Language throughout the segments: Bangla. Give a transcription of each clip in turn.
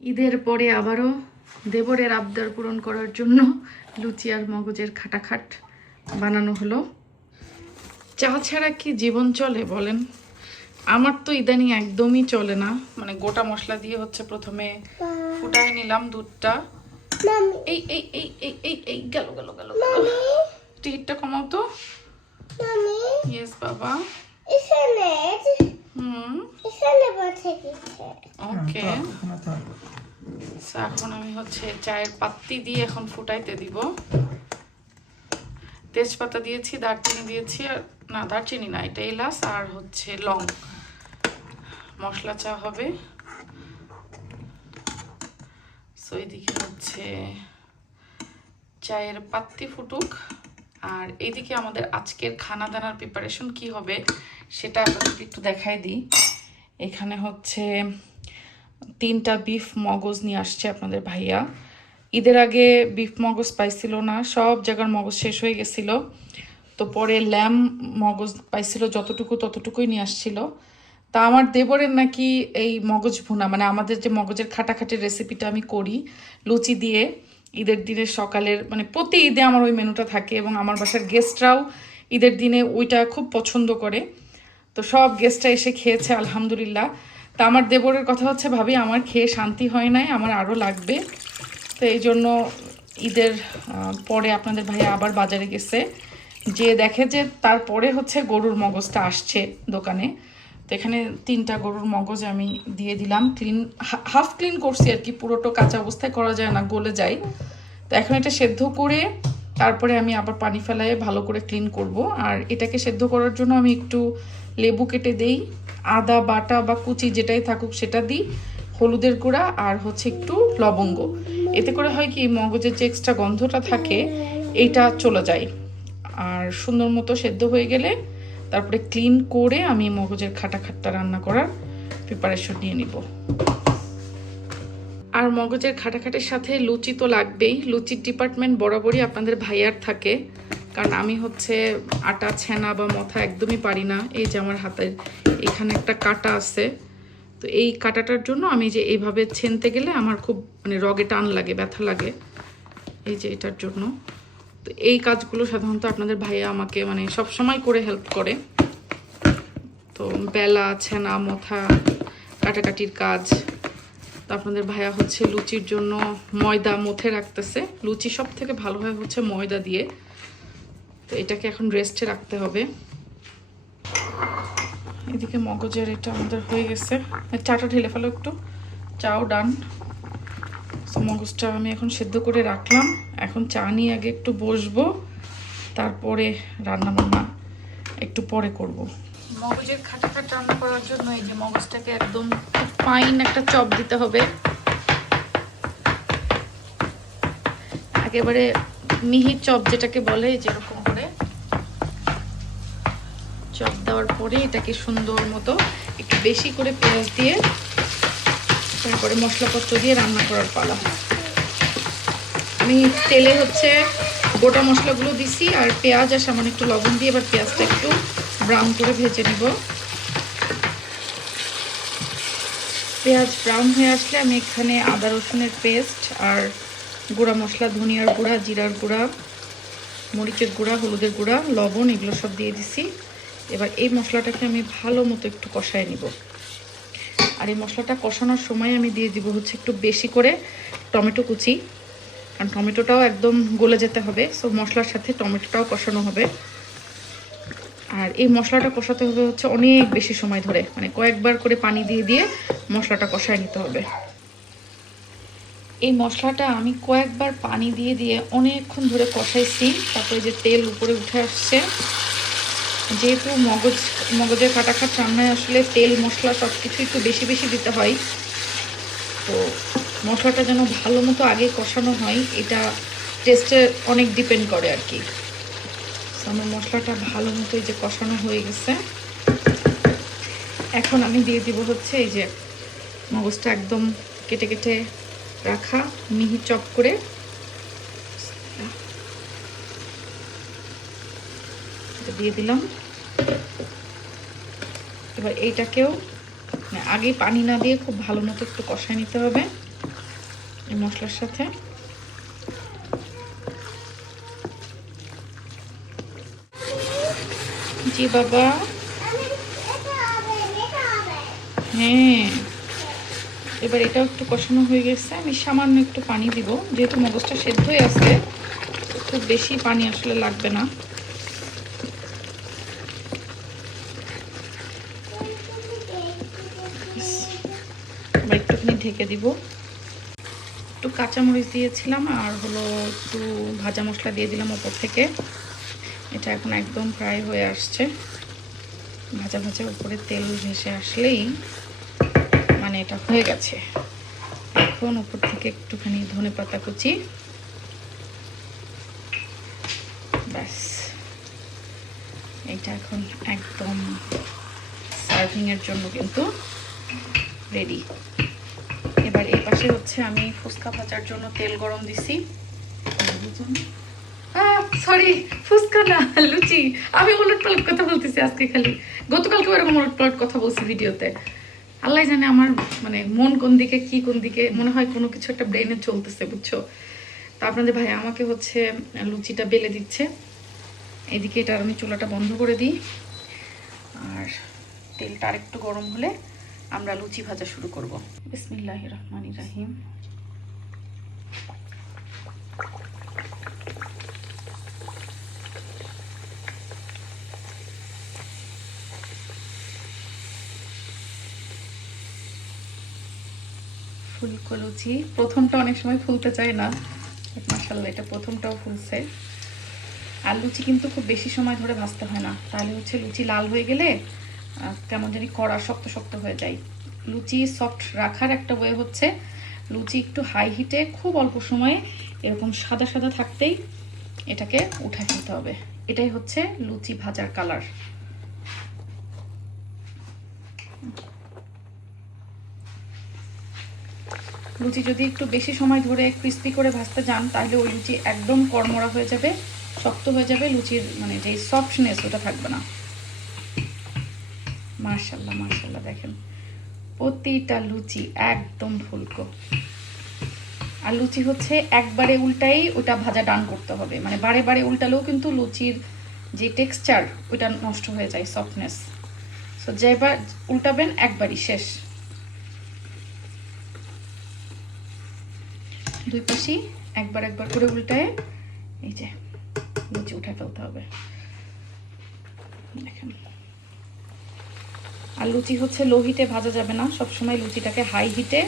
ঈদের পরে আবারও দেবরের আবদার পূরণ করার জন্য লুচি আর মগজের খাটাখাট বানানো হলো। চা ছাড়া কি জীবন চলে বলেন? আমার তো ইদানিং একদমই চলে না। মানে গোটা মশলা দিয়ে হচ্ছে প্রথমে ফুটায় নিলাম দুধটা। এই এই এই এই এই এই গেল গেল গেল টিকিটটা কমাও তো। ইয়েস বাবা। ওকে, এখন আমি হচ্ছে চায়ের পাত্তি দিয়ে এখন ফুটাইতে দিব। তেজপাতা দিয়েছি, দারচিনি দিয়েছি, আর না দারচিনি না, এটা এলাচ আর হচ্ছে লং। মশলা চা হবে। সো এইদিকে হচ্ছে চায়ের পাত্তি ফুটুক, আর এইদিকে আমাদের আজকের খানা দানার প্রিপারেশন কি হবে সেটা আপনাদেরকে একটু দেখাই দিই। এখানে হচ্ছে 3টা বিফ মগজ নিয়ে আসছে আপনাদের ভাইয়া। ঈদের আগে বিফ মগজ পাইছিল না, সব জায়গার মগজ শেষ হয়ে গেছিল। তো পরে ল্যাম মগজ পাইছিল, যতটুকু ততটুকুই নিয়ে আসছিল। তা আমার দেবরের নাকি এই মগজ ভুনা, মানে আমাদের যে মগজের খাটাখাটির রেসিপিটা আমি করি লুচি দিয়ে ঈদের দিনের সকালের, মানে প্রতি ঈদে আমার ওই মেনুটা থাকে, এবং আমার বাসার গেস্টরাও ঈদের দিনে ওইটা খুব পছন্দ করে। তো সব গেস্টরা এসে খেয়েছে আলহামদুলিল্লাহ। তা আমার দেবরের কথা হচ্ছে, ভাবি আমার খেয়ে শান্তি হয় নাই, আমার আরও লাগবে। তো এই জন্য ঈদের পরে আপনাদের ভাইয়া আবার বাজারে গেছে, যে দেখে যে তারপরে হচ্ছে গরুর মগজটা আসছে দোকানে। তো এখানে 3টা গরুর মগজ আমি দিয়ে দিলাম। ক্লিন, হাফ ক্লিন করছি আর কি, পুরোটা কাঁচা অবস্থায় করা যায় না, গলে যায়। তো এখন এটা সেদ্ধ করে তারপরে আমি আবার পানি ফেলায় ভালো করে ক্লিন করব। আর এটাকে সেদ্ধ করার জন্য আমি একটু লেবু কেটে দেই, আদা বাটা বা কুচি যেটাই থাকুক সেটা দিই, হলুদের গুঁড়া আর হচ্ছে একটু লবঙ্গ। এতে করে হয় কি, মগজের যে এক্সট্রা গন্ধটা থাকে এইটা চলে যায়। আর সুন্দর মতো সেদ্ধ হয়ে গেলে তারপরে ক্লিন করে আমি মগজের খাটাখাটটা রান্না করার প্রিপারেশন নিয়ে নিব। আর মগজের খাটাখাটের সাথে লুচি তো লাগবেই। লুচির ডিপার্টমেন্ট বরাবরই আপনাদের ভাইয়ার থাকে, কারণ আমি হচ্ছে আটা ছেনা বা মথা একদমই পারি না। এই যে আমার হাতের এখানে একটা কাটা আছে, তো এই কাটাটার জন্য আমি যে এইভাবে ছেনতে গেলে আমার খুব মানে রগে টান লাগে, ব্যথা লাগে, এই যে এটার জন্য। তো এই কাজগুলো সাধারণত আপনাদের ভাইয়া আমাকে মানে সবসময় করে হেল্প করে। তো বেলা, ছেনা, মথা, কাটাকাটির কাজ। তো আপনাদের ভাইয়া হচ্ছে লুচির জন্য ময়দা মথে রাখতেছে। লুচি সব থেকে ভালো হয় হচ্ছে ময়দা দিয়ে। তো এটাকে এখন রেস্টে রাখতে হবে। এদিকে মগজের এটা আমাদের হয়ে গেছে। চাটা ঢেলে ফেলো একটু, চাও ডান। মগজটা আমি এখন সেদ্ধ করে রাখলাম। এখন চা নিয়ে আগে একটু বসবো, তারপরে রান্না বান্না একটু পরে করব। মগজের খাটাখাট রান্না করার জন্য এই যে মগজটাকে একদম ফাইন একটা চপ দিতে হবে, একেবারে মিহি চপ যেটাকে বলে, যেরকম করে চপ দেওয়ার পরে এটাকে সুন্দর মতো একটু বেশি করে পেঁয়াজ দিয়ে তারপরে মশলাপত্র দিয়ে রান্না করার পালা। আমি তেলে হচ্ছে গোটা মশলাগুলো দিছি আর পেঁয়াজ আর সামান্য একটু লবণ দিয়ে এবার পেঁয়াজটা একটু ব্রাউন করে ভেজে নিব। পেঁয়াজ ব্রাউন হয়ে আসলে আমি এখানে আদা রসুনের পেস্ট আর গুঁড়া মশলা, ধনিয়ার গুঁড়া, জিরার গুঁড়া, মরিচের গুঁড়া, হলুদের গুঁড়া, লবণ এগুলো সব দিয়ে দিছি। এবার এই মশলাটাকে আমি ভালো মতো একটু কষায় নিব। আর এই মশলাটা কষানোর সময় আমি দিয়ে দিব হচ্ছে একটু বেশি করে টমেটো কুচি, কারণ টমেটোটাও একদম গলে যেতে হবে। সো মশলার সাথে টমেটোটাও কষানো হবে। আর এই মশলাটা কষাতে হবে হচ্ছে অনেক বেশি সময় ধরে, মানে কয়েকবার করে পানি দিয়ে দিয়ে মশলাটা কষায় নিতে হবে। এই মশলাটা আমি কয়েকবার পানি দিয়ে দিয়ে অনেকক্ষণ ধরে কষাইছি। তারপরে যে তেল উপরে উঠে আসছে, যেহেতু মগজের কাটাখাট রান্নায় আসলে তেল মশলা সব কিছু একটু বেশি বেশি দিতে হয়, তো মশলাটা যেন ভালো মতো আগে কষানো হয়, এটা টেস্টে অনেক ডিপেন্ড করে আর কি। আমার মশলাটা ভালো মতো এই যে কষানো হয়ে গেছে। এখন আমি দিয়ে দিব হচ্ছে এই যে মগজটা একদম কেটে কেটে রাখা মিহি চপ করে দিয়ে দিলাম। এবার এইটাকেও আগে পানি না দিয়ে খুব ভালো মতো একটু কষায় নিতে হবে। এই মশলার সাথে। জি বাবা, হ্যাঁ এবার এটাও একটু কষানো হয়ে গেছে। আমি সামান্য একটু পানি দিব, যেহেতু মগজটা সেদ্ধ হয়ে আছে, খুব বেশি পানি আসলে লাগবে না। এবার একটুখানি ঢেকে দিব। একটু কাঁচামরিচ দিয়েছিলাম আর হলো একটু ভাজা মশলা দিয়ে দিলাম ওপর থেকে। এটা এখন একদম ফ্রাই হয়ে আসছে, ভাজা ভাজা উপরে তেল ভেসে আসলেই মানে এটা হয়ে গেছে। এখন উপর থেকে একটুখানি ধনেপাতা কুচি, ব্যাস এটা এখন একদম সার্ভিংয়ের জন্য কিন্তু রেডি। এবার এই পাশে হচ্ছে আমি ফুচকা ভাজার জন্য তেল গরম দিছি। সরি, ফুচকা না, লুচি। আমি উলট পালট কথা বলতেছি আজকে, খালি গতকালকে এরকম উলট পালট কথা বলছি ভিডিওতে। আল্লাহ জানে আমার মানে মন কোন দিকে কি কোন দিকে, মনে হয় কোনো কিছু একটা ব্রেনে চলতেছে, বুঝছো। তা আপনাদের ভাই আমাকে হচ্ছে লুচিটা বেলে দিচ্ছে। এদিকে এটা আমি চুলাটা বন্ধ করে দিই, আর তেলটা আরেকটু গরম হলে আমরা লুচি ভাজা শুরু করব। বিসমিল্লাহির রহমানির রহিম। ফুলকো লুচি প্রথমটা অনেক সময় ফুলতে চায় না, মাশাআল্লাহ এটা প্রথমটাও ফুলছে। আর লুচি কিন্তু খুব বেশি সময় ধরে ভাজতে হয় না, তাহলে হচ্ছে লুচি লাল হয়ে গেলে কেমন জানি কড়া শক্ত শক্ত হয়ে যায়। লুচি সফট রাখার একটা ওয়ে হচ্ছে লুচি একটু হাই হিটে খুব অল্প সময়ে এরকম সাদা সাদা থাকতেই এটাকে উঠায় ফেলতে হবে। এটাই হচ্ছে লুচি ভাজার কালার। লুচি যদি একটু বেশি সময় ধরে ক্রিস্পি করে ভাজতে যান, তাহলে ওই লুচি একদম কড়মড়া হয়ে যাবে, শক্ত হয়ে যাবে, লুচির মানে যেই সফটনেস ওটা থাকবে না। মাশাআল্লাহ মাশাআল্লাহ, দেখেন প্রতিটা লুচি একদম ফুলকো। আর লুচি হচ্ছে একবারে উল্টাই ওটা ভাজা ডান করতে হবে, মানে বারে বারে উল্টালেও কিন্তু লুচির যে টেক্সচার ওটা নষ্ট হয়ে যায়, সফটনেস। সো যেবার উল্টাবেন একবারই শেষ। দুই পাশই একবার একবার করে উল্টায় এই যে লুচি উঠে ফেলতে হবে, দেখেন। আর লুচি হচ্ছে লো হিটে ভাজা যাবে না, সবসময় লুচিটাকে হাই হিটে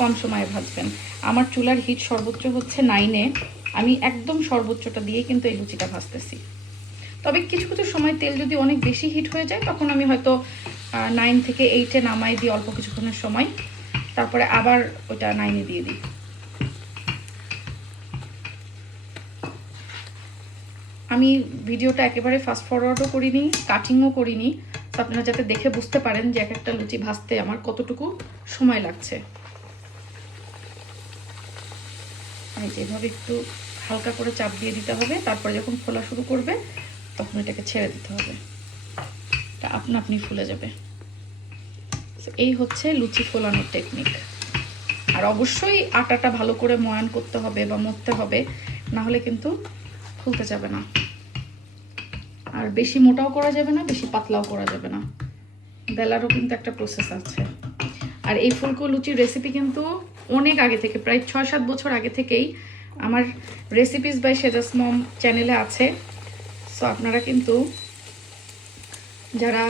কম সময়ে ভাজবেন। আমার চুলার হিট সর্বোচ্চ হচ্ছে 9-এ, আমি একদম সর্বোচ্চটা দিয়ে কিন্তু এই লুচিটা ভাজতেছি। তবে কিছু কিছু সময় তেল যদি অনেক বেশি হিট হয়ে যায়, তখন আমি হয়তো 9 থেকে 8-এ নামাই দিই অল্প কিছুক্ষণের সময়, তারপরে আবার ওটা 9-এ দিয়ে দিই। আমি ভিডিওটা একেবারে ফাস্ট ফরওয়ার্ডও করিনি, কাটিংও করিনি, তো আপনারা যাতে দেখে বুঝতে পারেন যে এক একটা লুচি ভাজতে আমার কতটুকু সময় লাগছে। এই যে এভাবে একটু হালকা করে চাপ দিয়ে দিতে হবে, তারপরে যখন ফোলা শুরু করবে তখন এটাকে ছেড়ে দিতে হবে, এটা আপনা আপনি ফুলে যাবে। এই হচ্ছে লুচি ফোলানোর টেকনিক। আর অবশ্যই আটাটা ভালো করে ময়ান করতে হবে বা মথতে হবে, না হলে কিন্তু ফুলতে যাবে না। আর বেশি মোটাও করা যাবে না, বেশি পাতলাও করা যাবে না, বেলারও কিন্তু একটা প্রসেস আছে। আর এই ফুলকো লুচির রেসিপি কিন্তু অনেক আগে থেকে, প্রায় 6-7 বছর আগে থেকেই আমার রেসিপিস বাই সেজাস মম চ্যানেলে আছে। সো আপনারা কিন্তু যারা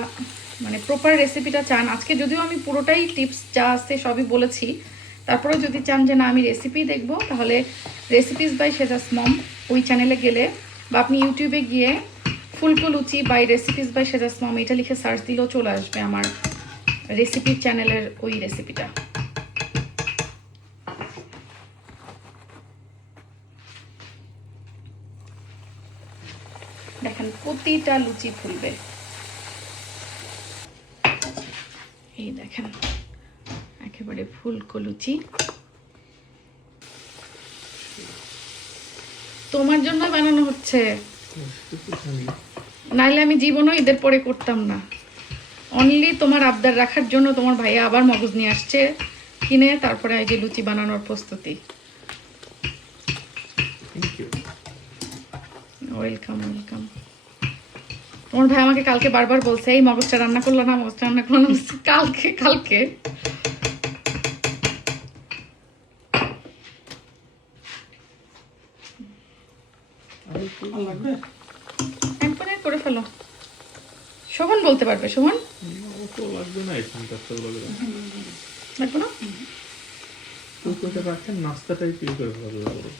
মানে প্রপার রেসিপিটা চান, আজকে যদিও আমি পুরোটাই টিপস যা আছে সবই বলেছি, তারপরেও যদি চান যে না আমি রেসিপি দেখব, তাহলে রেসিপিস বাই সেজাস মম ওই চ্যানেলে গেলে, বা আপনি ইউটিউবে গিয়ে ফুলকো লুচি বাই রেসিপিস বাই সেজাস মম এটা লিখে সার্চ দিলেও চলে আসবে আমার রেসিপির চ্যানেলের ওই রেসিপিটা। দেখেন প্রতিটা লুচি ফুলবে, এই দেখেন একেবারে ফুলকো লুচি। তোমার জন্য বানানো হচ্ছে, নাইলে আমি জীবনও ঈদের পরে করতাম না। অনলি তোমার আবদার রাখার জন্য তোমার ভাইয়া আবার মগজ নিয়ে আসছে কিনে, তারপরে এই যে লুচি বানানোর প্রস্তুতি। Welcome welcome. তোমার ভাই আমাকে কালকে বারবার বলছে এই মগজটা রান্না করলো না, মগজটা রান্না করলো না। কালকে কালকে এমন করে ফেলো। শোভন বলতে পারবে, শোভন লাগবে না লাগবে না। নাস্তাটাই পিল করে ফেলা যাবে।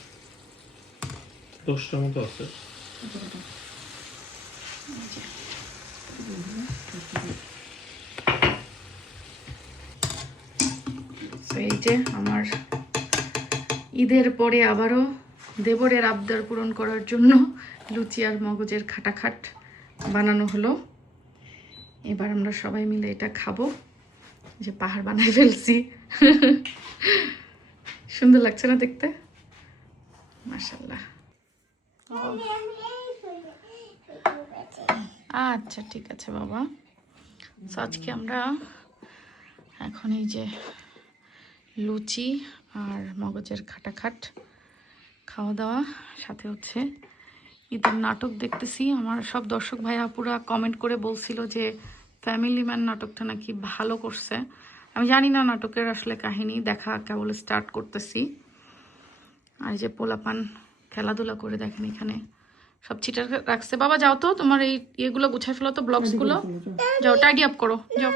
10টা মতো আছে। এই যে আমার ঈদের পরে আবারও দেবরের আবদার পূরণ করার জন্য লুচি আর মগজের খাটাখাট বানানো হলো। এবার আমরা সবাই মিলে এটা খাবো। যে পাহাড় বানাই ফেলছি। সুন্দর লাগছে না দেখতে? মাশাআল্লাহ। আচ্ছা ঠিক আছে বাবা। তো আজকে আমরা এখন এই যে লুচি আর মগজের খাটাখাট খাওয়া দাওয়া, সাথে হচ্ছে ঈদের নাটক দেখতেছি। আমার সব দর্শক ভাই আপুরা কমেন্ট করে বলছিল যে ফ্যামিলি ম্যান নাটকটা নাকি ভালো করছে। আমি জানি না নাটকের আসলে কাহিনী, দেখা কেবল স্টার্ট করতেছি। আর এই যে পোলাপান খেলাধুলা করে দেখেন, এখানে সব ছিটা রাখছে। বাবা যাও তো, তোমার এই ইয়েগুলো গুছায় ফেলো তো, ব্লগসগুলো যাও, টাইডি আপ করো যাও।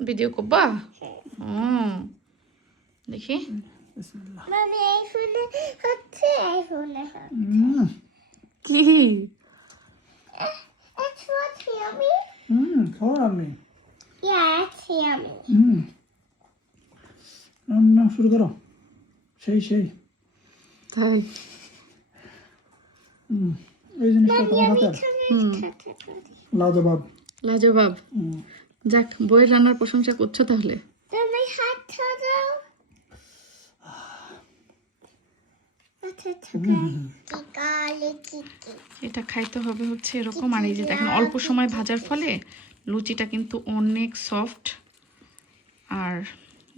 ভিডিও করবা? দেখি কি রান্না শুরু করো। সেই সেই তাই এই জিনিসটা তোমার হাতের লাজবাব। লাজবাব। যাক, বইয়ের রান্নার প্রশংসা করছো তাহলে। এটা খাইতে হবে হচ্ছে এরকম। আর এই যে দেখেন অল্প সময় ভাজার ফলে লুচিটা কিন্তু অনেক সফট, আর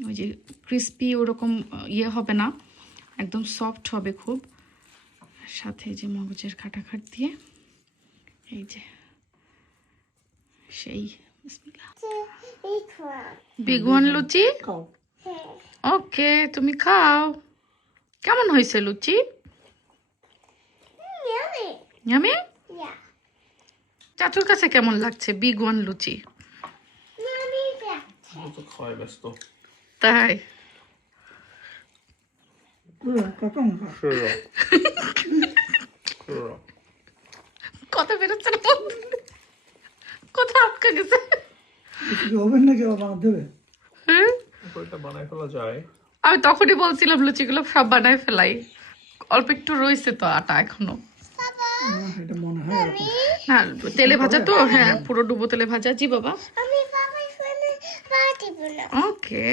ওই যে ক্রিস্পি ওরকম ইয়ে হবে না, একদম সফট হবে খুব। সাথে যে মগজের খাটাখাট দিয়ে এই যে সেই বিগ ওয়ান লুচি। ওকে, তুমি খাও। কেমন হয়েছে লুচি? ইয়ামি? চাচুর কাছে কেমন লাগছে বিগ ওয়ান লুচি? খাওয়াই ব্যস্ত। তাই কথা বেরোচ্ছে না, কথা আটকে গেছে। ওভেন নাকি বানাতে দেবে? বানাই ফেলা যায়। আমি তখনই বলছিলাম লুচিগুলো সব বানায় ফেলাই, অল্প একটু রয়েছে তো আটা এখনো। এটা মনে হয় না তেলে ভাজা তো, হ্যাঁ পুরো ডুবো তেলে ভাজা। জি বাবা, ওকে।